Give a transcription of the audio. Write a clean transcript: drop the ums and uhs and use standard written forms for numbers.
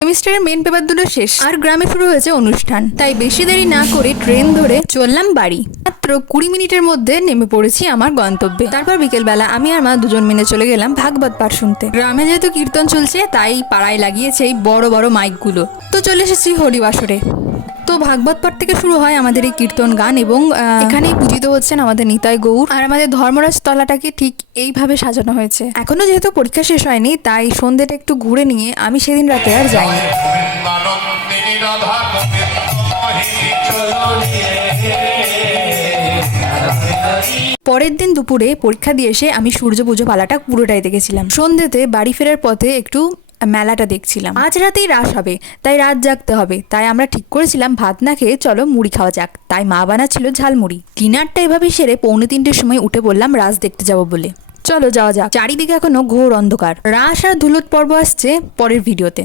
সেমিস্টারের main paper দুটো শেষ আর গ্রামে শুরু হয়েছে অনুষ্ঠান, তাই বেশি দেরি না করে ট্রেন ধরে চললাম বাড়ি। মাত্র 20 মিনিটের মধ্যে নেমে পড়েছি আমার গন্তব্যে। তারপর বিকেলবেলা আমি আর মা দুজন মিলে চলে গেলাম ভাগবত পাঠ শুনতে। গ্রামে যেহেতু কীর্তন চলছে তাই পাড়ায় লাগিয়েছে এই বড় বড় মাইকগুলো। তো চলে এসেছি হরিবাসরে। তো ভাগবত পাঠ থেকে শুরু হয় আমাদের এই কীর্তন গান এবং এখানেই পূজিত হচ্ছেন আমাদের নিতাই গৌর। আর আমাদের ধর্মরাজ তলাটাকে ঠিক এইভাবে সাজানো হয়েছে। এখনো যেহেতু পরীক্ষা শেষ হয়নি তাই সন্ধ্যেটা একটু ঘুরে নিয়ে আমি সেদিন রাতে আর যাইনি। পরের দিন দুপুরে পরীক্ষা দিয়ে এসে আমি সূর্য পুজো পালাটা পুরোটাই দেখেছিলাম। সন্ধ্যেতে বাড়ি ফেরার পথে একটু মেলাটা দেখছিলাম। আজ রাতেই রাস হবে, তাই রাত জাগতে হবে। তাই আমরা ঠিক করেছিলাম ভাত না খেয়ে চলো মুড়ি খাওয়া যাক। তাই মা বানাচ্ছিল ঝালমুড়ি। ডিনারটা এভাবে সেরে 2:45-র সময় উঠে পড়লাম রাস দেখতে যাব বলে। চলো যাওয়া যাক। চারিদিকে এখনো ঘোর অন্ধকার। রাস আর ধুলুত পর্ব আসছে পরের ভিডিওতে।